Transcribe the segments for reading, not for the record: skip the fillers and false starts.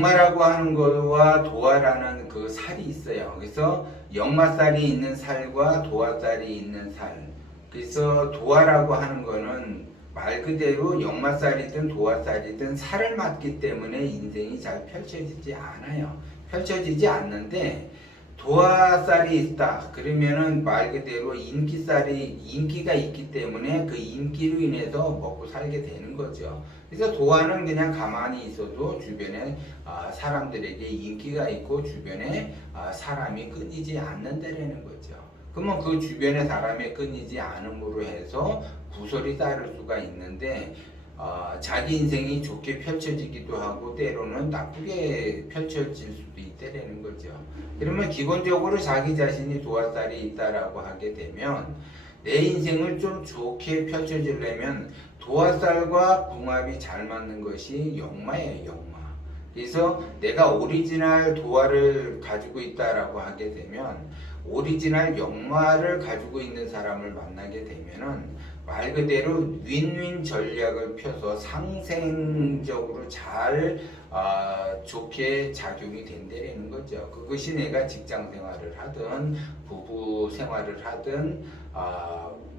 역마라고 하는 거와 도화라는 그 살이 있어요. 그래서 역마살이 있는 살과 도화살이 있는 살. 그래서 도화라고 하는 거는 말 그대로 역마살이든 도화살이든 살을 맞기 때문에 인생이 잘 펼쳐지지 않아요. 펼쳐지지 않는데 도화살이 있다. 그러면은 말 그대로 인기가 있기 때문에 그 인기로 인해서 먹고 살게 되는 거죠. 그래서 도화는 그냥 가만히 있어도 주변에 사람들에게 인기가 있고 주변에 사람이 끊이지 않는다라는 거죠. 그러면 그 주변에 사람이 끊이지 않음으로 해서 구설이 따를 수가 있는데 자기 인생이 좋게 펼쳐지기도 하고 때로는 나쁘게 펼쳐질 수도 있다라는 거죠. 그러면 기본적으로 자기 자신이 도화살이 있다라고 하게 되면 내 인생을 좀 좋게 펼쳐지려면 도화살과 궁합이 잘 맞는 것이 역마예요, 역마. 그래서 내가 오리지널 도화를 가지고 있다라고 하게 되면 오리지널 역마를 가지고 있는 사람을 만나게 되면은 말 그대로 윈윈 전략을 펴서 상생적으로 잘 좋게 작용이 된다는 거죠. 그것이 내가 직장 생활을 하든 부부 생활을 하든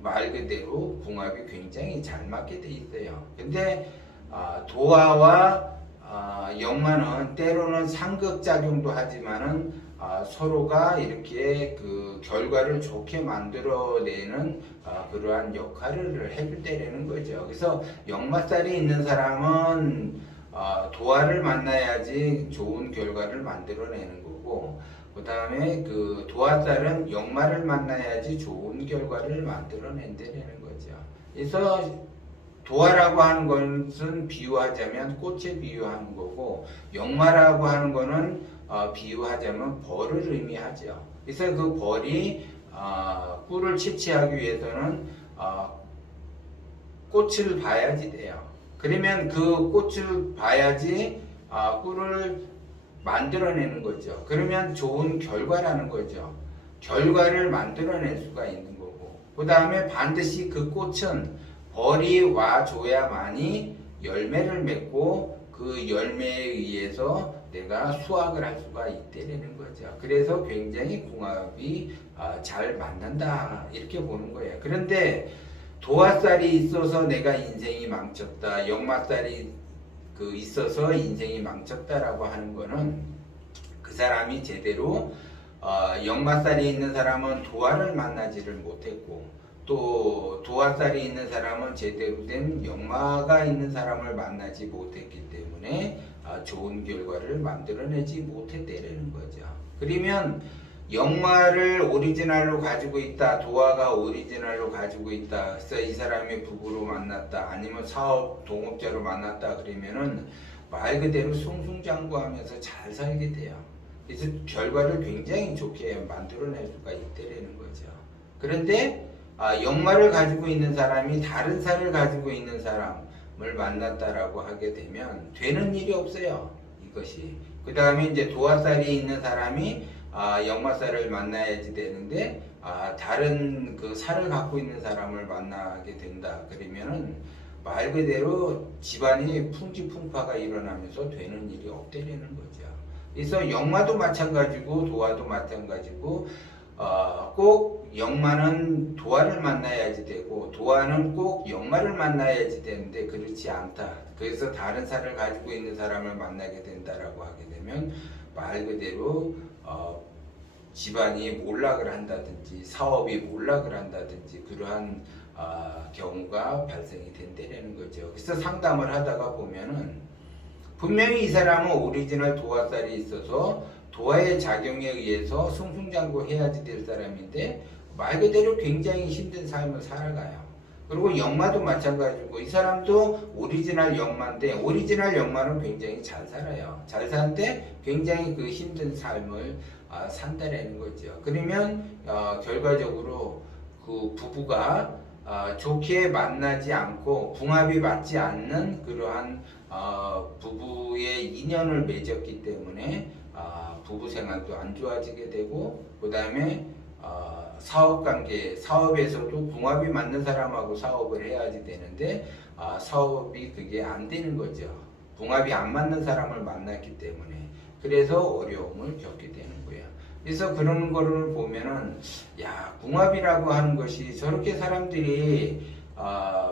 말 그대로 궁합이 굉장히 잘 맞게 돼 있어요. 근데 도화와 역마는 때로는 상극작용도 하지만은 서로가 이렇게 그 결과를 좋게 만들어내는 그러한 역할을 해줄 때라는 거죠. 그래서 역마살이 있는 사람은 도화를 만나야지 좋은 결과를 만들어내는 거고, 그 다음에 그 도화살은 역마를 만나야지 좋은 결과를 만들어낸다는 거죠. 그래서 도화라고 하는 것은 비유하자면 꽃에 비유하는 거고, 역마라고 하는 거는 비유하자면 벌을 의미하죠. 그래서 그 벌이 꿀을 채취하기 위해서는 꽃을 봐야지 돼요. 그러면 그 꽃을 봐야지 꿀을 만들어내는 거죠. 그러면 좋은 결과라는 거죠. 결과를 만들어낼 수가 있는 거고, 그 다음에 반드시 그 꽃은 벌이 와줘야만이 열매를 맺고 그 열매에 의해서 내가 수확을 할 수가 있다는 거죠. 그래서 굉장히 궁합이 잘 맞는다 이렇게 보는 거예요. 그런데 도화살이 있어서 내가 인생이 망쳤다, 역마살이 있어서 인생이 망쳤다라고 하는 거는 그 사람이 제대로 역마살이 있는 사람은 도화를 만나지를 못했고, 또 도화살이 있는 사람은 제대로 된 역마가 있는 사람을 만나지 못했기 때문에 좋은 결과를 만들어내지 못했다는 거죠. 그러면 역마를 오리지널로 가지고 있다, 도화가 오리지널로 가지고 있다, 그래서 이 사람이 부부로 만났다, 아니면 사업 동업자로 만났다 그러면은 말 그대로 승승장구하면서 잘 살게 돼요. 그래서 결과를 굉장히 좋게 만들어낼 수가 있다는 거죠. 그런데 역마를 가지고 있는 사람이 다른 살을 가지고 있는 사람을 만났다라고 하게 되면 되는 일이 없어요. 이것이. 그 다음에 이제 도화살이 있는 사람이 역마살을 만나야지 되는데 다른 그 살을 갖고 있는 사람을 만나게 된다. 그러면은 말 그대로 집안이 풍지풍파가 일어나면서 되는 일이 없다는 거죠. 그래서 역마도 마찬가지고 도화도 마찬가지고 꼭 역마는 도화를 만나야지 되고 도화는 꼭 역마를 만나야지 되는데 그렇지 않다. 그래서 다른 살을 가지고 있는 사람을 만나게 된다라고 하게 되면 말 그대로 집안이 몰락을 한다든지 사업이 몰락을 한다든지 그러한 경우가 발생이 된다는 거죠. 그래서 상담을 하다가 보면은 분명히 이 사람은 오리지널 도화살이 있어서 도화의 작용에 의해서 승승장구 해야지 될 사람인데 말 그대로 굉장히 힘든 삶을 살아가요. 그리고 역마도 마찬가지고 이 사람도 오리지널 역마인데 오리지널 역마는 굉장히 잘 살아요. 잘 사는데 굉장히 그 힘든 삶을 산다라는 거죠. 그러면 결과적으로 그 부부가 좋게 만나지 않고 궁합이 맞지 않는 그러한 부부의 인연을 맺었기 때문에 부부 생활도 안 좋아지게 되고, 그 다음에 사업관계, 사업에서도 궁합이 맞는 사람하고 사업을 해야지 되는데 사업이 그게 안 되는 거죠. 궁합이 안 맞는 사람을 만났기 때문에 그래서 어려움을 겪게 되는 거야. 그래서 그런 거를 보면은 야, 궁합이라고 하는 것이 저렇게 사람들이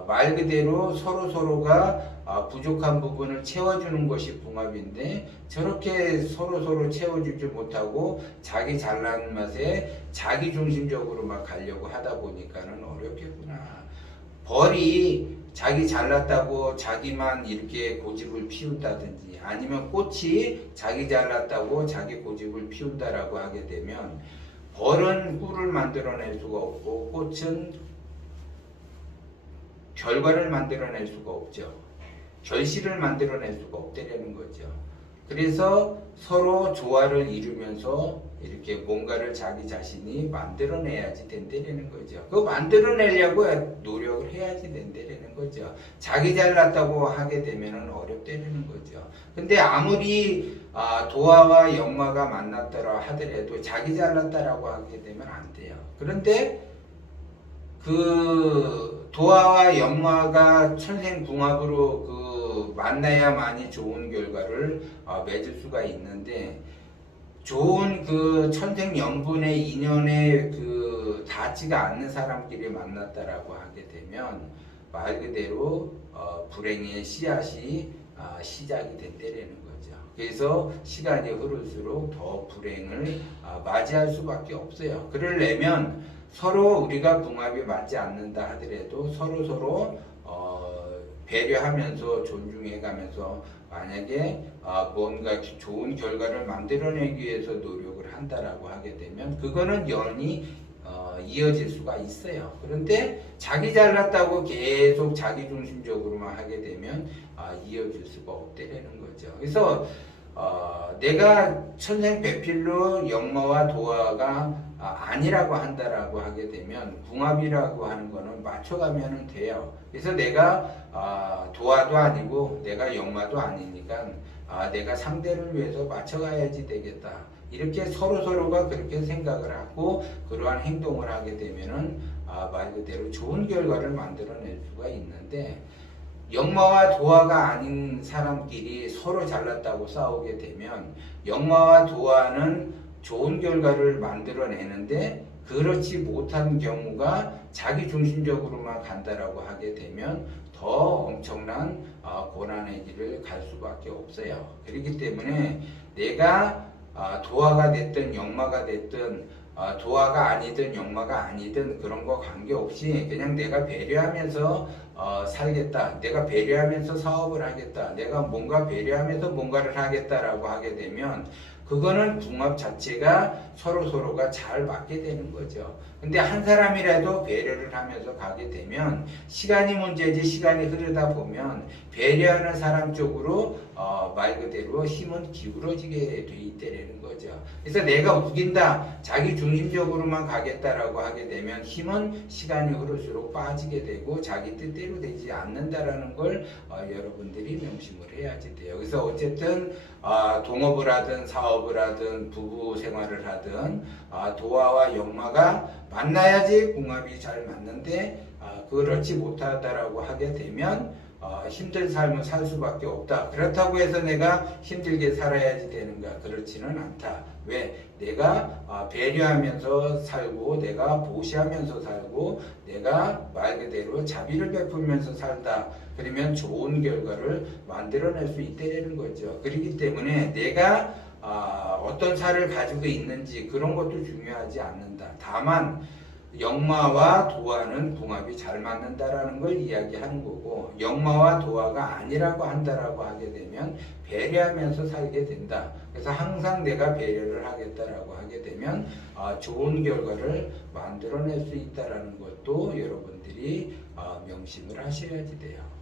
말 그대로 서로가 부족한 부분을 채워주는 것이 궁합인데 저렇게 서로 채워주지 못하고 자기 잘난 맛에 자기 중심적으로 막 가려고 하다 보니까는 어렵겠구나. 벌이 자기 잘났다고 자기만 이렇게 고집을 피운다든지 아니면 꽃이 자기 잘났다고 자기 고집을 피운다라고 하게 되면 벌은 꿀을 만들어낼 수가 없고 꽃은 결과를 만들어낼 수가 없죠. 결실을 만들어낼 수가 없다는 거죠. 그래서 서로 조화를 이루면서 이렇게 뭔가를 자기 자신이 만들어내야지 된다는 거죠. 그거 만들어내려고 노력을 해야지 된다는 거죠. 자기 잘났다고 하게 되면 어렵다는 거죠. 근데 아무리 도화와 역마가 만났더라 하더라도 자기 잘났다라고 하게 되면 안 돼요. 그런데 그 도화와 역마가 천생궁합으로 그 만나야만이 좋은 결과를 맺을 수가 있는데 좋은 그 천생연분의 인연에 그 닿지가 않는 사람끼리 만났다라고 하게 되면 말 그대로 불행의 씨앗이 시작이 된다는 거죠. 그래서 시간이 흐를수록 더 불행을 맞이할 수밖에 없어요. 그러려면 서로 우리가 궁합이 맞지 않는다 하더라도 서로 배려하면서 존중해가면서 만약에 뭔가 좋은 결과를 만들어내기 위해서 노력을 한다라고 하게 되면 그거는 연이 이어질 수가 있어요. 그런데 자기 잘났다고 계속 자기 중심적으로만 하게 되면 이어질 수가 없다는 거죠. 그래서 내가 천생배필로 역마와 도화가 아니라고 한다라고 하게 되면 궁합이라고 하는 거는 맞춰가면 돼요. 그래서 내가 도화도 아니고 내가 역마도 아니니까 내가 상대를 위해서 맞춰가야지 되겠다. 이렇게 서로가 그렇게 생각을 하고 그러한 행동을 하게 되면은 말 그대로 좋은 결과를 만들어낼 수가 있는데 역마와 도화가 아닌 사람끼리 서로 잘났다고 싸우게 되면 역마와 도화는 좋은 결과를 만들어내는데 그렇지 못한 경우가 자기 중심적으로만 간다라고 하게 되면 더 엄청난 고난의 길을 갈 수밖에 없어요. 그렇기 때문에 내가 도화가 됐든 역마가 됐든 도화가 아니든 역마가 아니든 그런 거 관계없이 그냥 내가 배려하면서 살겠다. 내가 배려하면서 사업을 하겠다. 내가 뭔가 배려하면서 뭔가를 하겠다라고 하게 되면 그거는 궁합 자체가 서로가 잘 맞게 되는 거죠. 근데 한 사람이라도 배려를 하면서 가게 되면 시간이 문제지 시간이 흐르다 보면 배려하는 사람 쪽으로 말 그대로 힘은 기울어지게 돼 있다는 거죠. 그래서 내가 우긴다, 자기 중심적으로만 가겠다라고 하게 되면 힘은 시간이 흐를수록 빠지게 되고 자기 뜻대로 되지 않는다라는 걸 여러분들이 명심을 해야지 돼요. 그래서 어쨌든 동업을 하든 사업을 하든 부부 생활을 하든 도화와 역마가 만나야지 궁합이 잘 맞는데 그렇지 못하다라고 하게 되면 힘든 삶을 살 수밖에 없다. 그렇다고 해서 내가 힘들게 살아야지 되는가? 그렇지는 않다. 왜? 내가 배려하면서 살고 내가 보시하면서 살고 내가 말 그대로 자비를 베풀면서 살다. 그러면 좋은 결과를 만들어낼 수 있다는 거죠. 그렇기 때문에 내가 어떤 살을 가지고 있는지 그런 것도 중요하지 않는다. 다만 역마와 도화는 궁합이 잘 맞는다라는 걸 이야기하는 거고 역마와 도화가 아니라고 한다라고 하게 되면 배려하면서 살게 된다. 그래서 항상 내가 배려를 하겠다라고 하게 되면 좋은 결과를 만들어낼 수 있다라는 것도 여러분들이 명심을 하셔야지 돼요.